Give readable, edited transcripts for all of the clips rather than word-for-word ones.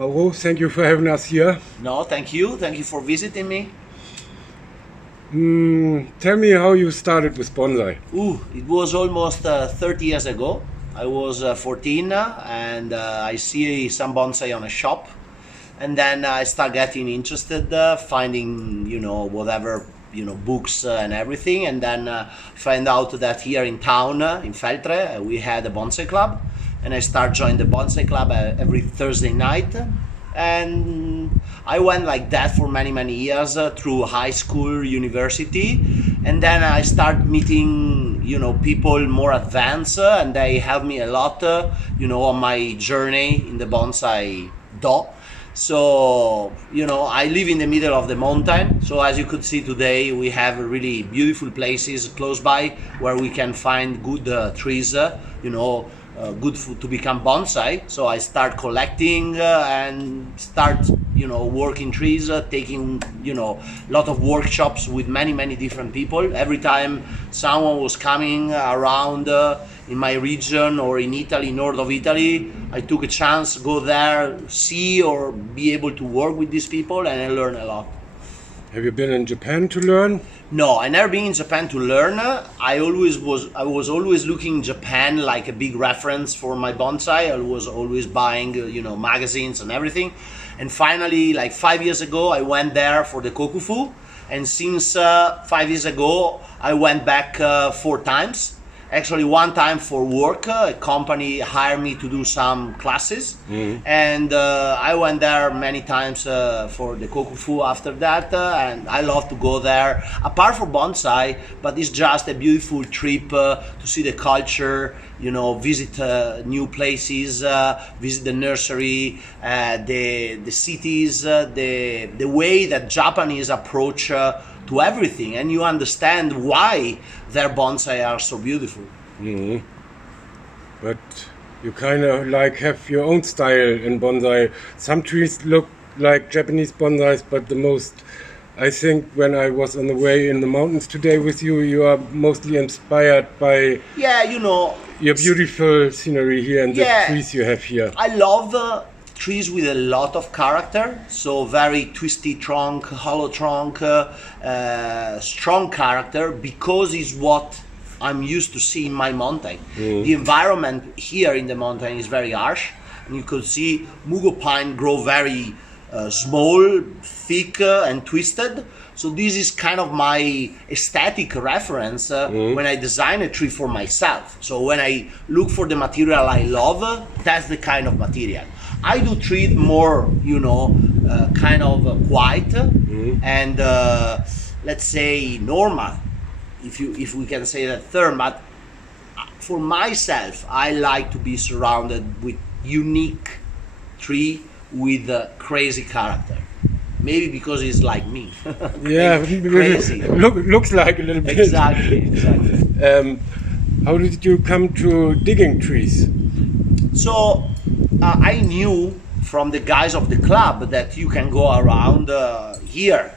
Mauro, thank you for having us here. No, thank you. Thank you for visiting me. Tell me how you started with bonsai. It was almost 30 years ago. I was 14 and I see some bonsai on a shop. And then I start getting interested, finding, whatever, books and everything. And then find out that here in town, in Feltre, we had a bonsai club. And I start joining the bonsai club every Thursday night. And I went like that for many years through high school, university. And then I start meeting, people more advanced and they helped me a lot, on my journey in the bonsai do. So, I live in the middle of the mountain. So as you could see today, we have really beautiful places close by where we can find good trees, good to become bonsai. So I start collecting and start, working trees, taking, lot of workshops with many different people. Every time someone was coming around in my region or in Italy, north of Italy, I took a chance, go there, see or be able to work with these people, and I learned a lot. Have you been in Japan to learn? No, I never been in Japan to learn. I was always looking in Japan like a big reference for my bonsai. I was always buying, magazines and everything. And finally, like 5 years ago, I went there for the Kokufu. And since 5 years ago, I went back 4 times. Actually, one time for work, a company hired me to do some classes, and I went there many times for the Kokufu after that, and I love to go there. Apart from bonsai, but it's just a beautiful trip to see the culture, visit new places, visit the nursery, the cities, the way that Japanese approach to everything, and you understand why their bonsai are so beautiful. But you kind of have your own style in bonsai. Some trees look like Japanese bonsais, but I think when I was on the way in the mountains today with you, you are mostly inspired by your beautiful scenery here and the trees you have here. I love trees with a lot of character, so very twisty trunk, hollow trunk, strong character, because it's what I'm used to see in my mountain. The environment here in the mountain is very harsh, and you could see mugo pine grow very small, thick and twisted. So this is kind of my aesthetic reference when I design a tree for myself. So when I look for the material I love, that's the kind of material. I do treat more, kind of quiet and let's say normal, if we can say that term. But for myself, I like to be surrounded with unique tree with a crazy character. Maybe because it's like me. Yeah, crazy. Looks like a little bit. Exactly. How did you come to digging trees? So I knew from the guys of the club that you can go around here,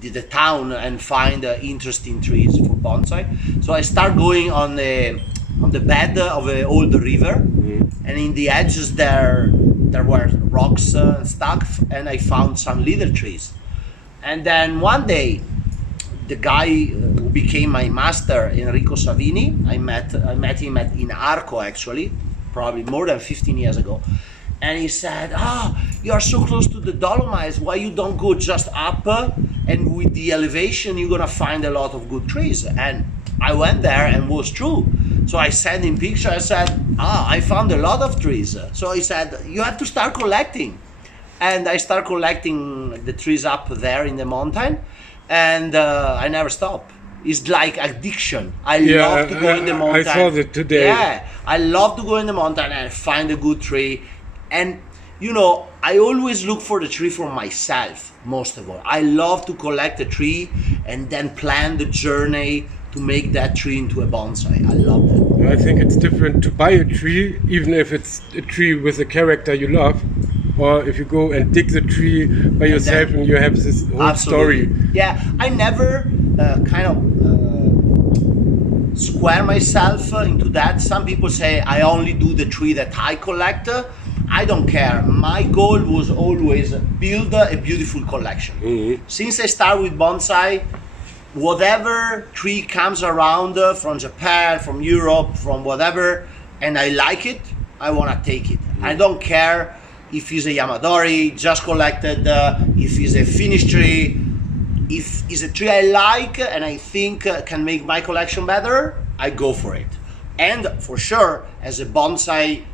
the town, and find interesting trees for bonsai. So I start going on the bed of an old river, and in the edges there were rocks and stuff, and I found some little trees. And then one day, the guy who became my master, Enrico Savini, I met him in Arco, actually, probably more than 15 years ago. And he said, you are so close to the Dolomites, why you don't go just up, and with the elevation you're gonna find a lot of good trees. And I went there, and it was true. So I sent him picture. I said, I found a lot of trees. So he said, you have to start collecting. And I start collecting the trees up there in the mountain, and I never stop. It's like addiction. I love to go in the mountain. I saw that today. Yeah, I love to go in the mountain and find a good tree. And I always look for the tree for myself, most of all. I love to collect a tree and then plan the journey to make that tree into a bonsai. I love that. I think it's different to buy a tree, even if it's a tree with a character you love, or if you go and dig the tree by yourself and you have this whole story. Yeah, I never square myself into that. Some people say I only do the tree that I collect. I don't care. My goal was always build a beautiful collection. Since I start with bonsai, whatever tree comes around from Japan, from Europe, from whatever, and I like it, I want to take it. I don't care if it's a Yamadori, just collected, if it's a finished tree. If it's a tree I like and I think can make my collection better, I go for it. And for sure, as a bonsai,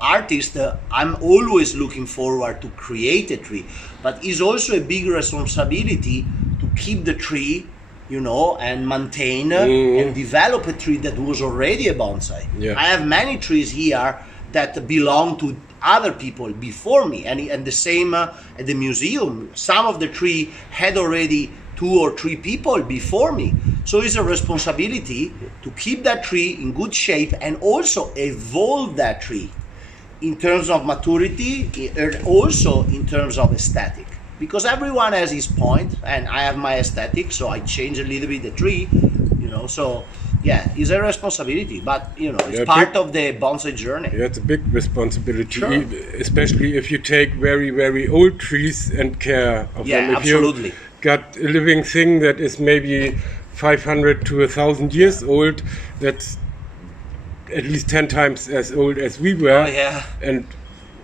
artist, I'm always looking forward to create a tree. But it's also a big responsibility to keep the tree, and maintain and develop a tree that was already a bonsai. Yeah. I have many trees here that belong to other people before me, and the same at the museum. Some of the tree had already 2 or 3 people before me. So it's a responsibility to keep that tree in good shape and also evolve that tree in terms of maturity and also in terms of aesthetic. Because everyone has his point, and I have my aesthetic, so I change a little bit the tree, so yeah, it's a responsibility, but it's part of the bonsai journey. Yeah, it's a big responsibility, Sure. especially if you take very, very old trees and care of them. If Absolutely. you got a living thing that is maybe 500 to 1,000 years old, that's at least 10 times as old as we were. Oh, yeah. And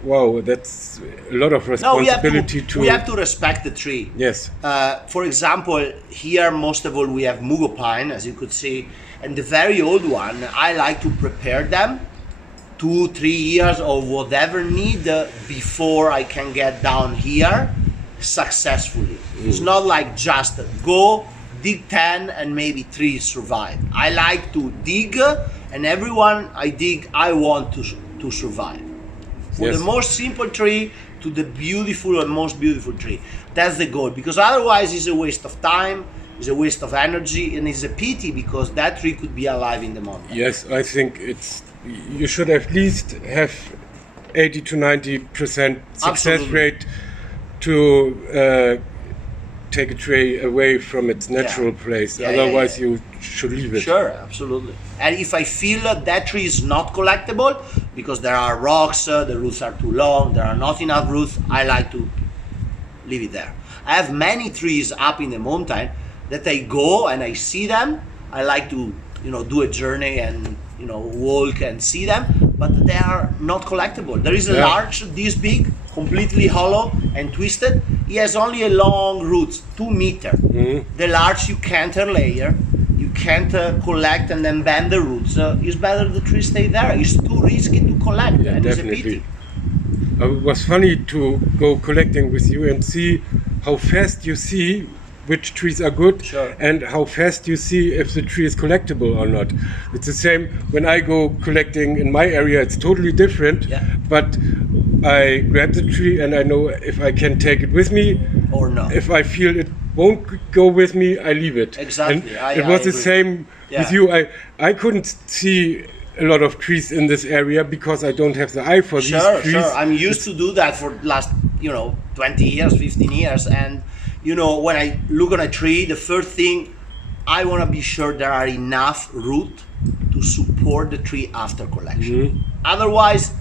wow, that's a lot of No, responsibility we have to respect the tree. Yes. For example, here most of all we have mugo pine, as you could see, and the very old one, I like to prepare them 2-3 years or whatever need before I can get down here successfully. It's not like just go, dig 10 and maybe 3 survive. I like to dig, and everyone I dig, I want to survive. For Yes. the most simple tree to the beautiful and most beautiful tree. That's the goal, because otherwise it's a waste of time, it's a waste of energy, and it's a pity because that tree could be alive in the mountain. Yes, I think you should at least have 80 to 90% success Absolutely. rate to take a tree away from its natural place. Yeah, Otherwise, yeah. you should leave it. Sure, absolutely. And if I feel that tree is not collectible because there are rocks, the roots are too long, there are not enough roots, I like to leave it there. I have many trees up in the mountain that I go and I see them. I like to, do a journey and, walk and see them, but they are not collectible. There is a larch this big, completely hollow and twisted. He has only a long roots, 2 meters. The larch you can't layer, you can't collect and then bend the roots. It's better the tree stay there. It's too risky to collect, Yeah, and definitely. it's a pity. It was funny to go collecting with you and see how fast you see which trees are good Sure. and how fast you see if the tree is collectible or not. It's the same when I go collecting in my area, it's totally different. Yeah. But I grab the tree and I know if I can take it with me. Or not. If I feel it won't go with me, I leave it. Exactly. And it was the agree. same Yeah. with you. I couldn't see a lot of trees in this area because I don't have the eye for these trees. Sure. I'm used to do that for last, 20 years, 15 years. And, when I look on a tree, the first thing, I want to be sure there are enough root to support the tree after collection. Otherwise,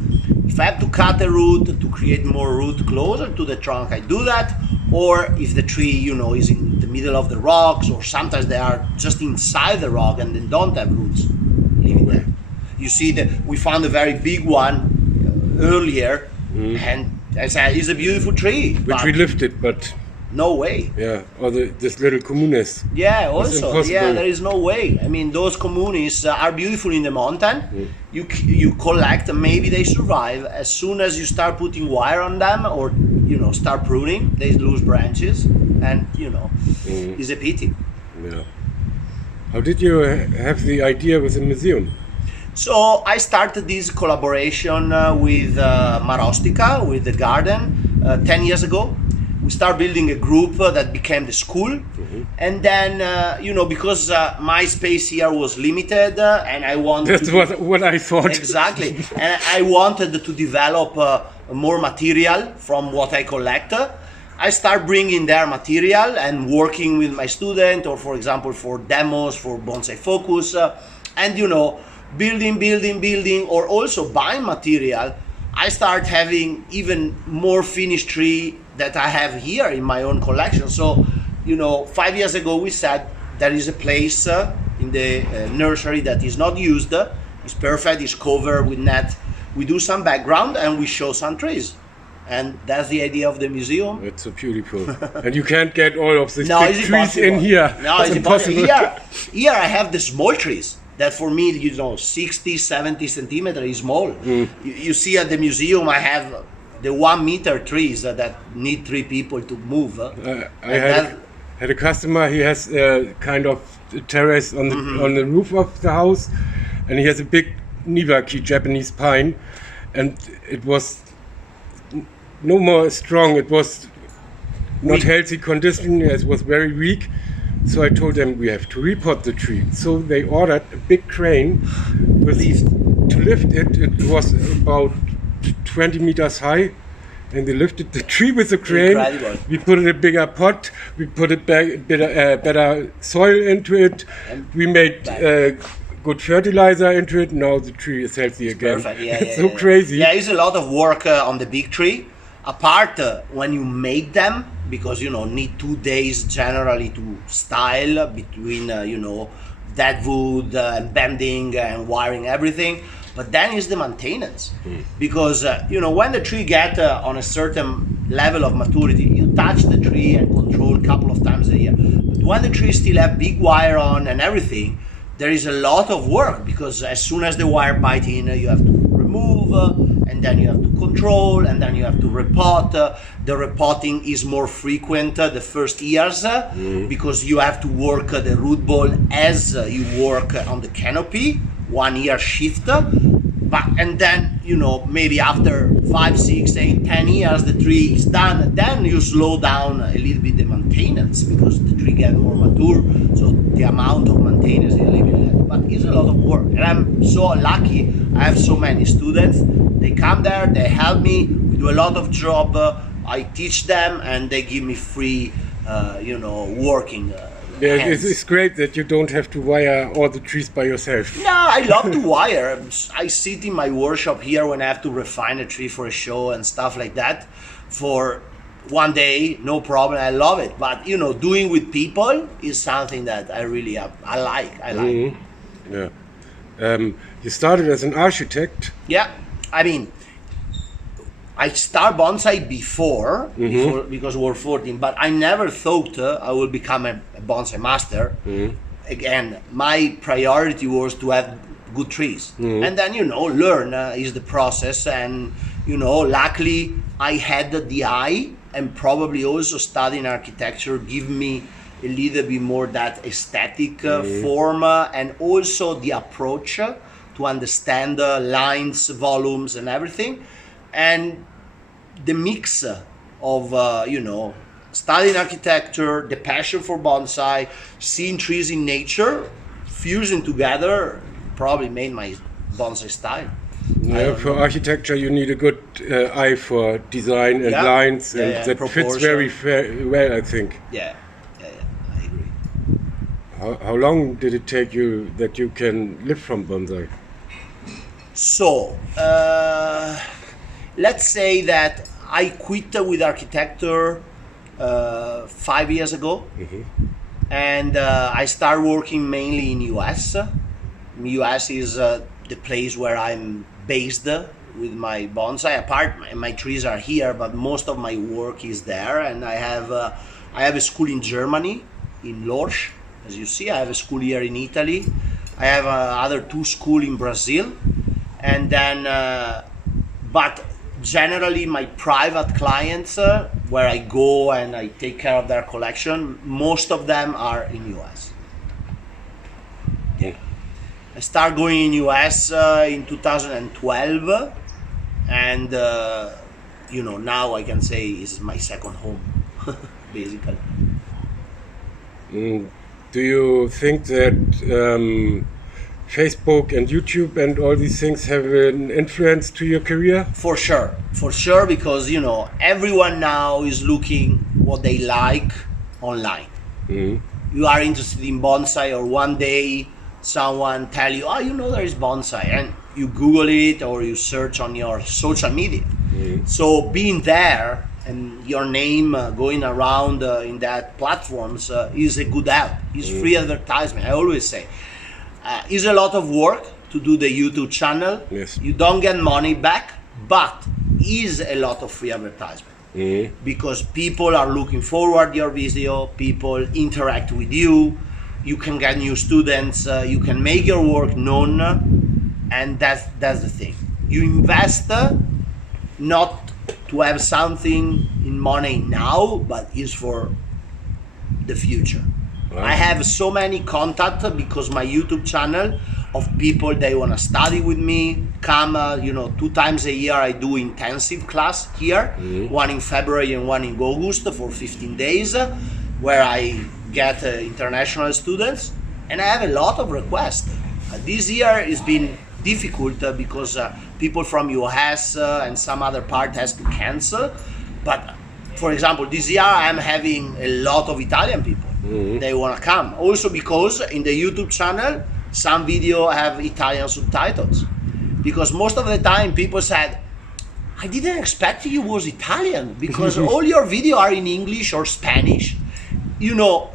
if I have to cut a root to create more root closer to the trunk, I do that. Or if the tree, is in the middle of the rocks, or sometimes they are just inside the rock and they don't have roots, leave it there. You see that we found a very big one earlier, and I said it's a beautiful tree. Which but we lifted, but no way. yeah, or this little communes. Yeah, It's also, impossible. there is no way. I mean, those communes are beautiful in the mountain. You collect, maybe they survive. As soon as you start putting wire on them, or start pruning, they lose branches, and it's a pity. Yeah. How did you have the idea with the museum? So I started this collaboration with Marostica, with the Garden, 10 years ago. We started building a group that became the school. And then, because my space here was limited and I wanted That's what I thought. Exactly. And I wanted to develop more material from what I collect. I start bringing their material and working with my student, or for example, for demos, for Bonsai Focus, and building, or also buying material I start having even more finished tree that I have here in my own collection. So, 5 years ago we said there is a place in the nursery that is not used. It's perfect, it's covered with net. We do some background and we show some trees. And that's the idea of the museum. It's so beautiful. And you can't get all of these No, big it's trees impossible. in here. No, it's impossible. Here I have the small trees that for me, 60, 70 centimeter is small. You see at the museum, I have the 1 meter trees that need 3 people to move. I had a customer, he has a kind of terrace on the roof of the house, and he has a big Niwaki, Japanese pine, and it was no more strong, it was not Weak. healthy condition, it was very weak. So I told them we have to repot the tree. So they ordered a big crane to lift it. It was about 20 meters high, and they lifted the tree with the crane. Incredible. We put in a bigger pot, we put a better soil into it, we made good fertilizer into it. Now the tree is healthy again. Perfect. Yeah, It's so crazy. Yeah, it's a lot of work on the big tree. Apart when you make them, because need 2 days generally to style between dead wood and bending and wiring everything. But then is the maintenance, because when the tree get on a certain level of maturity, you touch the tree and control a couple of times a year. But when the tree still have big wire on and everything, there is a lot of work, because as soon as the wire bite in, you have to remove, and then you have to control, and then you have to repot. The repotting is more frequent the first years, because you have to work the root ball as you work on the canopy, 1 year shift. And then, maybe after 5, 6, 8, 10 years, the tree is done. Then you slow down a little bit the maintenance, because the tree gets more mature. So the amount of maintenance is a little bit less. But it's a lot of work. And I'm so lucky. I have so many students. They come there, they help me. We do a lot of job. I teach them, and they give me free, working. Yeah, it's great that you don't have to wire all the trees by yourself. No, I love to wire. I sit in my workshop here when I have to refine a tree for a show and stuff like that. For 1 day, no problem. I love it. But doing with people is something that I really I like. Yeah. You started as an architect. Yeah, I mean, I start bonsai before because we were 14, but I never thought I would become a bonsai master. Again, my priority was to have good trees, and then learn is the process. And luckily I had the eye, and probably also studying architecture give me a little bit more that aesthetic form, and also the approach to understand lines, volumes, and everything. And the mix of studying architecture, the passion for bonsai, seeing trees in nature, fusing together, probably made my bonsai style. Yeah, for architecture you need a good eye for design and lines, and that fits very well, I think. Yeah, I agree. How long did it take you that you can live from bonsai? So, let's say that I quit with architecture 5 years ago, and I started working mainly in US. US is the place where I'm based with my bonsai. Apart, my trees are here, but most of my work is there. And I have a school in Germany, in Lorsch, as you see. I have a school here in Italy. I have other 2 schools in Brazil, and then but generally my private clients where I go and I take care of their collection, most of them are in US. Yeah. I started going in US in 2012, and now I can say it's my second home, basically. Do you think that Facebook and YouTube and all these things have an influence to your career? For sure, because everyone now is looking what they like online. You are interested in bonsai, or one day someone tell you, there is bonsai, and you Google it or you search on your social media. So being there and your name going around in that platforms is a good help. It's free advertisement. I always say it's a lot of work to do the YouTube channel. Yes. You don't get money back, but is a lot of free advertisement. Because people are looking forward your video, people interact with you, you can get new students, you can make your work known, and that's the thing. You invest not to have something in money now, but is for the future. Wow. I have so many contacts because my YouTube channel of people they want to study with me, come 2 times a year I do intensive class here, one in February and one in August for 15 days, where I get international students, and I have a lot of requests. This year has been difficult because people from US and some other part has to cancel, but for example this year I'm having a lot of Italian people. They want to come also because in the YouTube channel some video have Italian subtitles, because most of the time people said, I didn't expect you was Italian because all your video are in English or Spanish.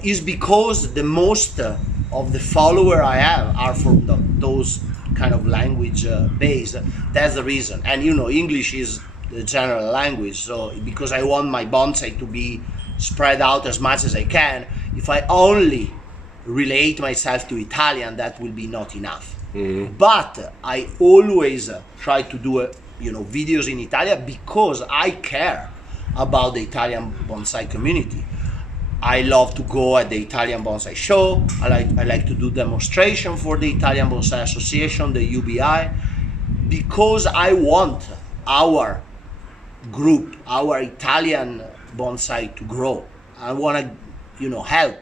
Is because the most of the follower I have are from those kind of language base. That's the reason. And English is the general language, so because I want my bonsai to be spread out as much as I can, if I only relate myself to Italian, that will be not enough. But I always try to do videos in Italian because I care about the Italian bonsai community. I love to go at the Italian Bonsai Show. I like to do demonstration for the Italian Bonsai Association, the UBI, because I want our group, our Italian bonsai to grow. I want to help.